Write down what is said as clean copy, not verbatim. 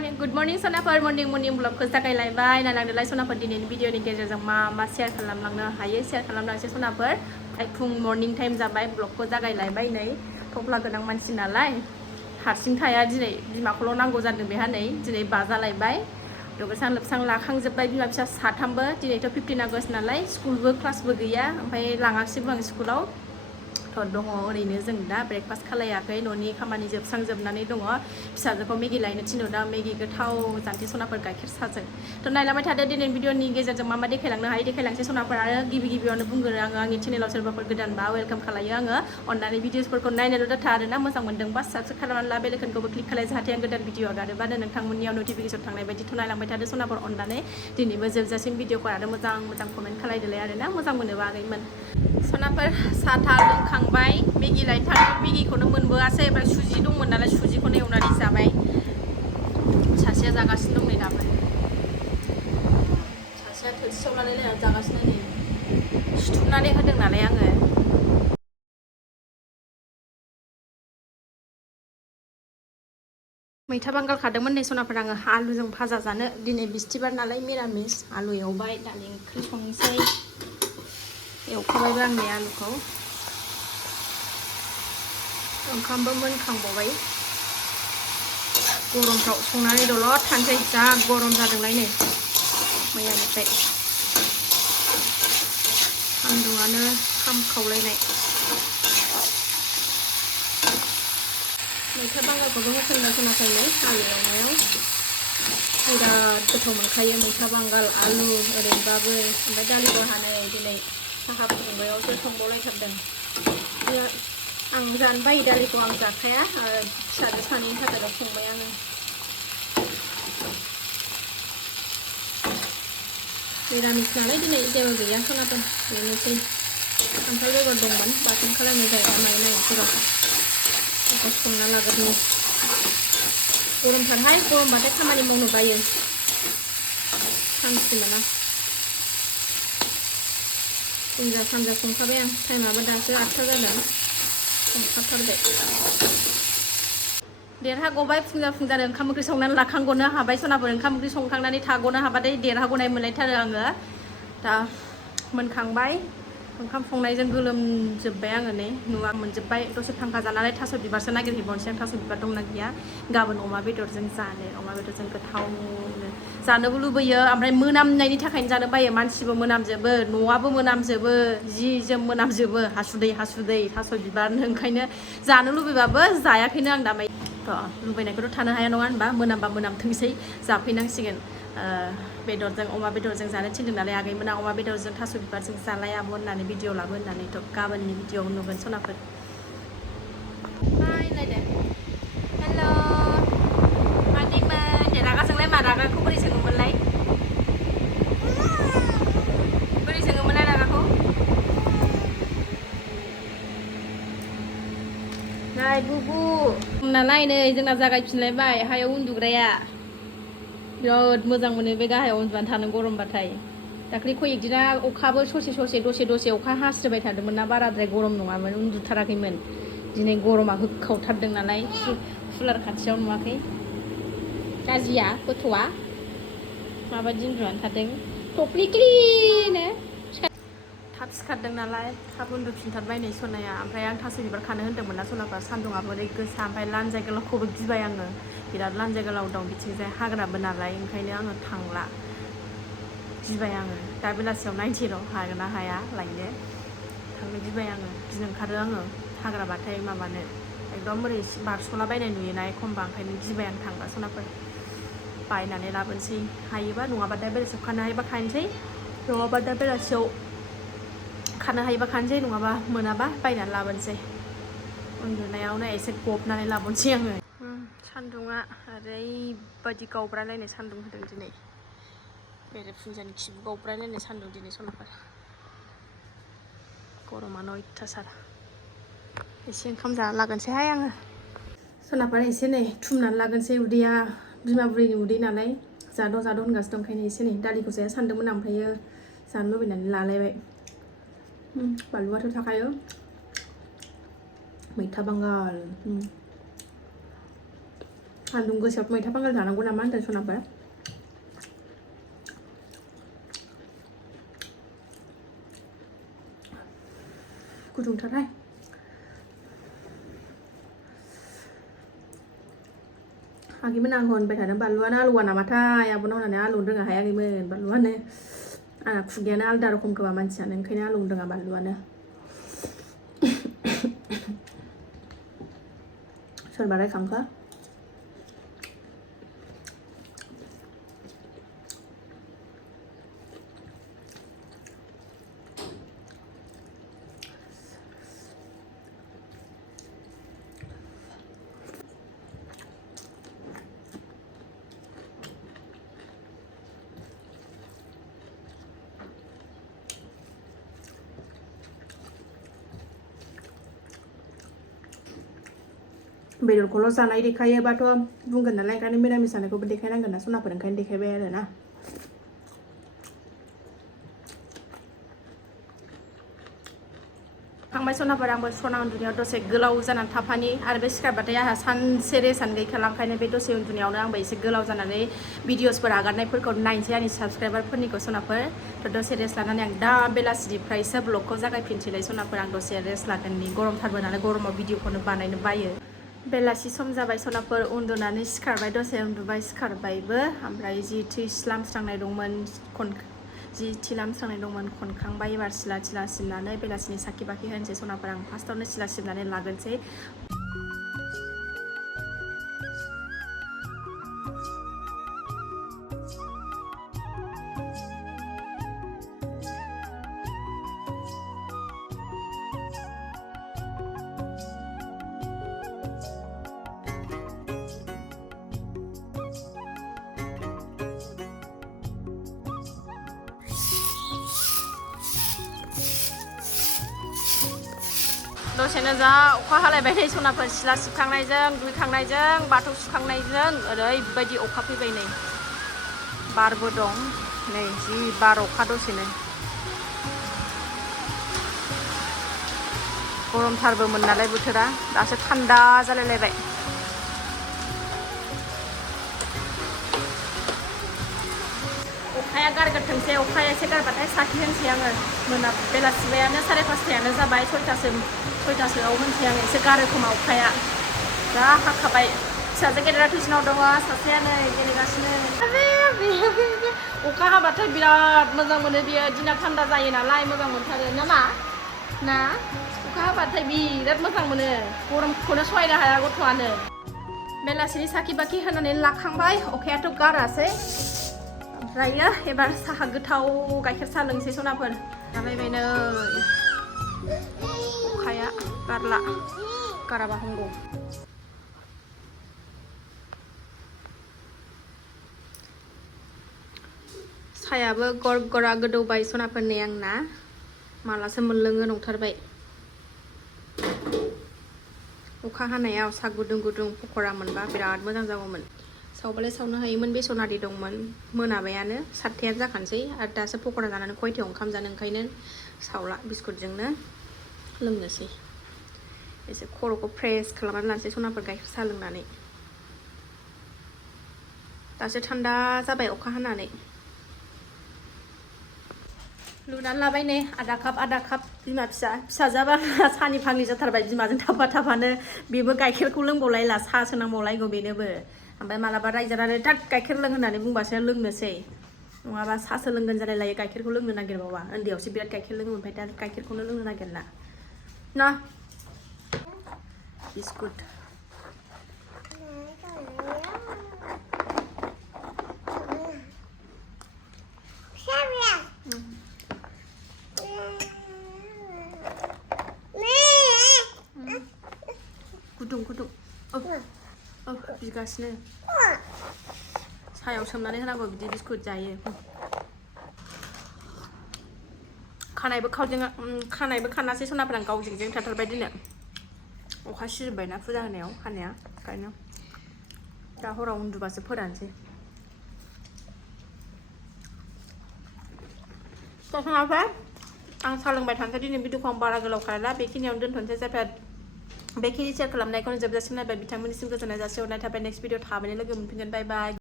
Good morning सनाफोर morning ब्लगखौ जागायलायबाय नालांदोलाय सनाफोर दिनैनि भिडिअनि गेजेरजों मा शेयार खालामलांनो हायो शेयार खालामलांसै सनाफोर फुं मर्निं टाइम जाबाय ब्लगखौ जागायलायबाय नै थफ्ला गोनां मानसि नालाय हारसिं थाया दिनै बिमाखौल' नांगौ जादों बेहा नै दिनै बाजालायबाय दुगैस्रां लोबस्रां लाखांजोब्बाय बिमा फिसा साथामबो दिनैथ' 15 आगस्ट नालाय स्कुलबो क्लासबो गैया ओमफ्राय लाङाखिसैबो आं स्कुलाव दङ ओरैनो जों दा ब्रेकफास्ट खालायाखै न'नि खामानि जोबस्रांजोबनानै दङ फिसाजोखौ मेगि लायनो थिनहरदों मेगि गोथाव जानोसै सनाफोर गाइखेर साजों थ' नायलांबाय थादो दिनैनि भिडिअनि गेजेरजों मा देखायलांनो हायो देखायलांसै सनाफोर आरो गिबियावनो बुंगोन आङो आंनि चेनेलाव सोरबाफोर गोदानबा वेलकाम खालायो आङो अननानै भिडिअसफोरखौ नायनोल' दाथा आरोना मोजां मोनदोंबा साबस्क्राइब खालामनानै ला बेल आइकनखौबो क्लिक खालाय जाहाथे आं गोदान भिडिअ आगारोबानो नोंथांमोननियाव नटिफिकेसन थांनाय बायदिथ' नायलांबाय थादो सनाफोर अननानै दिनैबो जोबजासिम भिडिअखौ आरो मोजां कमेन्ट खालायदोलाय आरोना मोजां मोनोबा आगैमोन सनाफोर साथा लोंखांबाय मेगि लायनो थांदों मेगिखौनो मोनबोआसै ओमफ्राय सुजि दंमोन नालाय सुजिखौनो एवनानै जाबाय सासेया जागासिनो दं नै दाबो सासेया थोरसियाव लालायलायनानै जागासिनो नै सुथुमनानै होदों नालाय आङो मैथा बांगाल खादोंमोन नै सनाफोर आङो आलुजों भाजा जानो दिनै बिस्थिबार नालाय मिरामिस आलु एवबाय दालि ओंख्रि संनोसै एवखाबायबो आं नै आलुखौ ओंखामबो मोनखांबावबाय गरमफ्राव संनानै दलद थानोसै जा गरम जादोंलाय नै मैयानिफ्राय सान्दुङानो खामखावलायनाय मैथा बांगालखौबो होसननो खोनासैनो आलु एवनायाव बिराद गोथाव मोनखायो मैथा बांगाल आलु ओरैनोबाबो ओमफ्राय दालिखौ हानै दिनै साहा फुदुंनायावसो संबावलायथारदों आं जानो बायो दालिखौ आं जाखाया फिसाजो सानैनि थाखायल' संबाय आङो मिरामिस नालाय दिनै जेबो गैया सनाफोर बेनोसै खान्थाल बेगर दंमोन बाथोन खालामनो जायोना मायो नायनोसै बेखौ संना लाग्रोनि गरमथारहाय गरमबाथाय खामानि मावनो बायो सानसे मोना फुंजा सानजा संखाबाय आं टाइमाबो दासो 8था जादों संखाथारबाय देरहागबाय फुंजानो ओंखाम ओंख्रि संनानै लाखांगनो हाबाय सनाफोर ओंखाम ओंख्रि संखांनानै थाग'नो हाबाथाय देरहागनाय मोनलायथारो आङो दा मोनखांबाय ओंखाम संनायजों गोलोमजोब्बाय आङो नै नुवा मोनजोब्बाय दसे फांखा जानानै थास' बिबारसो नागिरहैबावनोसै आं थास' बिबार दंना गैया गाबोन अमा बेदरजों जानो अमा बेदरजों गोथावनो जानोबो लुबैयो ओमफ्राय मोनामनायनि थाखायनो जानो बायो मानसिबो मोनामजोबो न'आबो मोनामजोबो जि जोम मोनामजोबो हासुदै थास' बिबारनो ओंखायनो जानो लुबैबाबो जायाखैनो आं दामाय लुबैनायखौथ' थानो हाया नङा होनबा मोनामबा मोनामथोंसै जाफैनांसिगोन बेदरजों अमा बेदरजों जानो थिनदों नालाय आगैमोना अमा बेदरजों थास' बिबारजों जालाय आब' होननानै भिडिअ लाबो होननानैथ' गाबोननि भिडिअआव नुगोन सनाफोर नायदो हेल' मादैमोन रागाजोंलाय मा रागाखौ बोरै सोङोमोनलाय बोरै सोङोमोनलाय रागाखौ नाय बुबु नालाय नै जोंना जागायफिनलायबाय हायाव उन्दुग्राया बिराद मोजां मोनो बे गाहायाव उन्दुनानै थानो गरमबाथाय दाख्लै खयक दिना अखाबो दसे अखा हास्रोबाय थादोंमोन ना बाराद्राय गरम नङामोन उन्दुथाराखैमोन दिनै गरमा होखावथारदों नालाय कुलार खाथियाव नुवाखै गाजिया गथ'आ माबायदि उन्दुनानै थादों थफ्लिख्लिनो थाब सिखारदों नालाय थाब उन्दुफिनथारबाय नै सनाया ओमफ्राय आं थास' बिबार खानो होन्दोंमोन ना सनाफ्रा सान्दुङाबो ओरै गोसा ओमफ्राय लानजाय गोलावखौबो गिबाय आङो बिराद लानजाय गोलाव दं बिथिंजाय हाग्राबो नालाय ओंखायनो आङो थांला गिबाय आङो दा बेलासियाव नायनोसै र' हागोन ना हाया लायनो थांनो गिबाय आङो गिनो ओंखारो आङो हाग्राबाथाय माबानो एकदम ओरै बारस'लाबायनाय नुयोना एखमबा ओंखायनो गिबाय आं थांबा सनाफोर बायनानै लाबोनोसै हायोबा नङाबा दा बेलासियाव खानो हायोबा खानोसै नङाबा दा बेलासियाव खानो हायोबा खानोसै नङाबा मोनाबा बायनानै लाबोनोसै उन्दुनायावनो एसे गबनानै लाबोनोसै आङो सान्दुङा ओरैबायदि गावब्रालायनाय सान्दुं होदों दिनै बेरेफुंजानि खिबु गावब्रालायनाय सान्दुं दिनै सनाफोर गरमानो अयथासार एसे ओंखाम जाना लागोनसैहाय आङो सनाफोर एसे नै थुमनानै लागोनसै उदैया बिमा बुरैनि उदै नालाय जाद' होनगासिनो दं ओंखायनो एसे नै दालिखौ जाया सानदोंमोन आं ओमफ्रायो जानो लुबैनानै लालायबाय बानलुआथ' थाखायो मैथा बांगाल सान्दुं गोसायाव मैथा बांगाल जानांगौ नामा होनदों सनाफोर गुदुंथारहाय आगैमोन आं होनबाय थादों बानलुआनो आलुआ नामाथाय आब'नाव होननानै आलुनो रोङा हायाखैमोन बानलुआनो आंना खुगायानो आलदा रोखोम खोमा मानसियानो ओंखायनो आलुनो रोङा बानलुआनो सोरबा रायखांखो बेदरखौल' जानाय देखायोबाथ' बुंगोन नालाय ओंखायनो मिरामिस जानायखौबो देखायनांगोन ना सनाफोर ओंखायनो देखायबाय आरो ना थांबाय सनाफोर आंबो सना उन्दुनायाव दसे गोलाव जानानै थाफानि आरो बे सिखारबाथाय आंहा सानसे रेसानो गैखाला ओंखायनो बे दसे उन्दुनायावनो आंबो एसे गोलाव जानानै भिडिअसफोर आगारनायफोरखौ नायनोसै आंनि साबसक्राइबारफोरनिखौ सनाफोर थ' दसे रेस्ट लानानै आं दा बेलासिनिफ्रायसो ब्लगखौ जागायफिनसैलाय सनाफोर आं दसे रेस्ट लागोननि गरमथारबो नालाय गरमाव भिडिअखौनो बानायनो बायो बेलासि सम जाबाय सनाफोर उन्दुनानै सिखारबाय दसे उन्दुबाय सिखारबायबो ओमफ्राय जि लामस्रांनाय दंमोन खनखांबाय एबार सिला सिबनानै बेलासिनि साखि बाखि होनोसै सनाफोर आं फार्स्टआवनो सिला सिबनानै लागोनसै दसेनो जा अखा हालायबाय नै सनाफोर सिला सिबखांनायजों दुगैखांनायजों बाथौ सुखांनायजों ओरैबायदि अखा फैबाय नै बारबो दं नै जि बार अखा दसेनो गरमथारबोमोन नालाय बोथोरा दासो थान्दा जालायलायबाय अखाया गारगोरथोंसै अखाया एसे गारबाथाय साखि होनसै आङो बेलासिबायानो 5:30 जाबाय 6थासोआव होनसै आङो एसे गारो खोमा अखाया जा हाखाबाय फिसाजो गेदेरा टिउसनाव दङ सासेयानो गेलेगासिनो अखा हाबाथाय बिराद मोजां मोनो बियो दिना थान्दा जायो नालाय मोजां मोनथारो नामा ना अखा हाबाथाय बिराद मोजां मोनो गरमखौनो सहायनो हाया गथ'आनो बेलासिनि साखि बाखि होनानै लाखांबाय अखायाथ' गारासै ओमफ्रायो एबार साहा गोथाव गाइखेर साहा लोंसै सनाफोर जाबायबाय नै अखाया गाराबा हामगौ साहायाबो गरा गोदौबाय सनाफोरनि आंना मालासो मोनलोङो नंथारबाय अखा हानायाव साहा गुदुं पक'रा मोनबा बिराद मोजां जागौमोन सावबालाय सावनो हायोमोन बेसनारि दंमोन मोनाबायानो 7थायानो जाखानोसै आरो दासो पक'रा जानानै 9थायाव ओंखाम जानो ओंखायनो सावला बिस्कुटजोंनो लोंनोसै एसे खर'खौ फ्रेस खालामनानै लानोसै सनाफोर गाइखेर साहा लोंनानै दासो थान्दा जाबाय अखा हानानै लुनानै लाबाय नै आधा काप बिमा फिसाजाबा साहानि फाग्लि जाथारबाय बिमाजों थाफानो बेबो गाइखेरखौ लोंबावलायला साहा सोनांबावलायगौ बेनोबो ओमफ्राय मालाबा रायजानानै दाद गाइखेर लों होननानै बुंबासो लोंनोसै नङाबा साहासो लोंगोन जालायलायो गाइखेरखौ लोंनो नागिरबावा उन्दैयावसो बिराद गाइखेर लोङोमोन ओमफ्राय दा गाइखेरखौनो लोंनो नागिरला ना बिस्कुट गुदुं बिगासिनो सायाव सोमनानै होनांगौ बिदि बिस्कुट जायो खानायबो खानासै सनाफोर आं गावजों थाथारबाय दिनो अखा सिजोबबायना फुजा होनायाव खानाया ओंखायनो दा हराव उन्दुबासो फोरानसै सनाफोर आं साहा लोंबाय थानोसै दिनै भिडिअखौ आं बारा गोलाव खालायला बेखिनियावनो दोनथ'नोसै जायफ्रा बेखिनि शेयार खालामनायखौनो जोबजासिम नायबाय बिथांमोननिसिम गोजोननाय जासिहरनाय थाबाय नेक्स्ट भिडिअ थाबैनो लोगो मोनफिनगोन बाय बाय